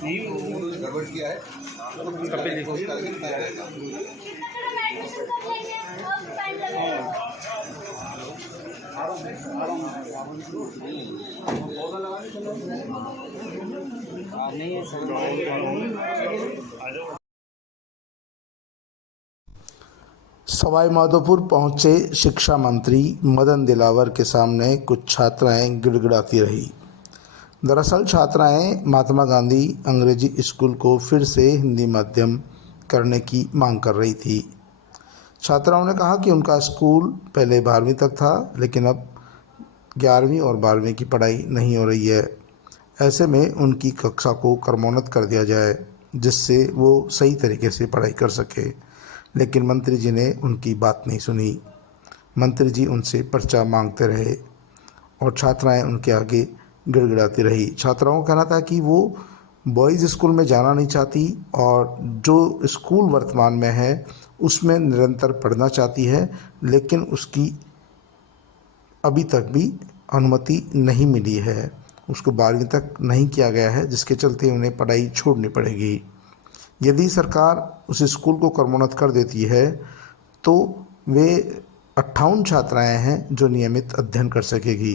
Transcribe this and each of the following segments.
गड़बड़ किया है कपिल जी। सवाई माधोपुर पहुंचे शिक्षा मंत्री मदन दिलावर के सामने कुछ छात्राएं गिड़गिड़ाती रही। दरअसल छात्राएं महात्मा गांधी अंग्रेजी स्कूल को फिर से हिंदी माध्यम करने की मांग कर रही थी। छात्राओं ने कहा कि उनका स्कूल पहले 12वीं तक था, लेकिन अब 11वीं और 12वीं की पढ़ाई नहीं हो रही है। ऐसे में उनकी कक्षा को क्रमोन्नत कर दिया जाए, जिससे वो सही तरीके से पढ़ाई कर सके। लेकिन मंत्री जी ने उनकी बात नहीं सुनी। मंत्री जी उनसे पर्चा मांगते रहे और छात्राएं उनके आगे गिड़गिड़ाती रही। छात्राओं का कहना था कि वो बॉयज़ स्कूल में जाना नहीं चाहती और जो स्कूल वर्तमान में है उसमें निरंतर पढ़ना चाहती है, लेकिन उसकी अभी तक भी अनुमति नहीं मिली है। उसको 12वीं तक नहीं किया गया है, जिसके चलते उन्हें पढ़ाई छोड़नी पड़ेगी। यदि सरकार उस स्कूल को क्रमोन्नत कर देती है तो वे 58 छात्राएं हैं जो नियमित अध्ययन कर सकेगी।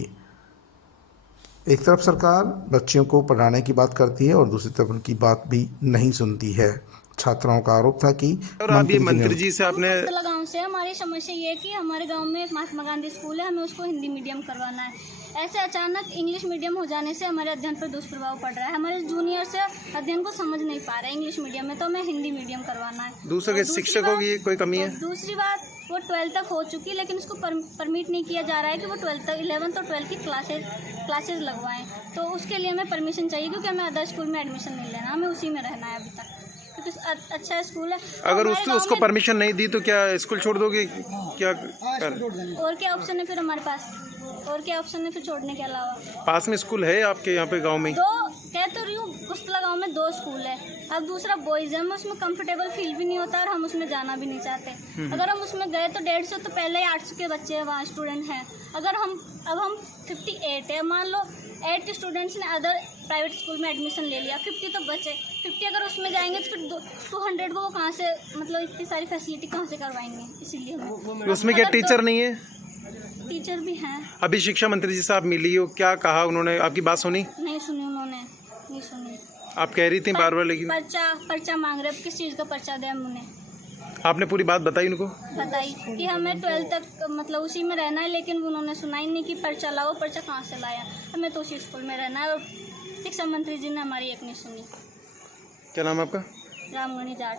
एक तरफ सरकार बच्चियों को पढ़ाने की बात करती है और दूसरी तरफ उनकी बात भी नहीं सुनती है। छात्राओं का आरोप था कि और आप ये मंत्री जी से आपने गाँव से हमारी समस्या ये है कि हमारे गांव में एक महात्मा गांधी स्कूल है, हमें उसको हिंदी मीडियम करवाना है। ऐसे अचानक इंग्लिश मीडियम हो जाने से हमारे अध्ययन पर दुष्प्रभाव पड़ रहा है। हमारे जूनियर से अध्ययन को समझ नहीं पा रहे इंग्लिश मीडियम में, तो हमें हिंदी मीडियम करवाना है। दूसरों के शिक्षकों की कोई कमी है? दूसरी बात, वो 12th तक हो चुकी है, लेकिन उसको परमिट नहीं किया जा रहा है कि वो 12th तक 11th और 12th की क्लासेज लगवाएं। तो उसके लिए हमें परमिशन चाहिए, क्योंकि हमें अदर स्कूल में एडमिशन नहीं लेना, हमें उसी में रहना है अभी तक, क्योंकि अच्छा स्कूल है। अगर उसको परमिशन नहीं दी तो क्या स्कूल छोड़ दोगे? क्या और क्या ऑप्शन है फिर हमारे पास? और क्या ऑप्शन है फिर छोड़ने के अलावा? पास में स्कूल है आपके यहाँ पे गांव में? दो कह तो रही हूँ, कुस्तला गाँव में 2 स्कूल है। अब दूसरा बॉयज़ है, हमें उसमें कंफर्टेबल फील भी नहीं होता और हम उसमें जाना भी नहीं चाहते। अगर हम उसमें गए तो 150 तो पहले ही 800 के बच्चे वहाँ स्टूडेंट हैं। अगर हम 58 है, मान लो 8 स्टूडेंट्स ने अदर प्राइवेट स्कूल में एडमिशन ले लिया, 50 तो बचे। 50 अगर उसमें जाएंगे तो फिर 200 को वो कहाँ से, मतलब इतनी सारी फैसिलिटी कहाँ से करवाएंगे? इसीलिए उसमें क्या टीचर नहीं है? टीचर भी हैं। अभी शिक्षा मंत्री जी से आप मिली हो, क्या कहा उन्होंने? आपकी बात सुनी? नहीं सुनी उन्होंने, नहीं सुनी। आप कह रही थी बार बार, लेकिन पर्चा मांग रहे, किस चीज़ का पर्चा दें हम उन्हें? आपने पूरी बात बताई उनको? बताई कि हमें 12th तक मतलब उसी में रहना है, लेकिन उन्होंने सुना ही नहीं कि पर्चा लाओ। पर्चा कहाँ से लाया? हमें तो उसी स्कूल में रहना है। और शिक्षा मंत्री जी ने हमारी एक नहीं सुनी। क्या नाम है आपका? रामगणी जाट।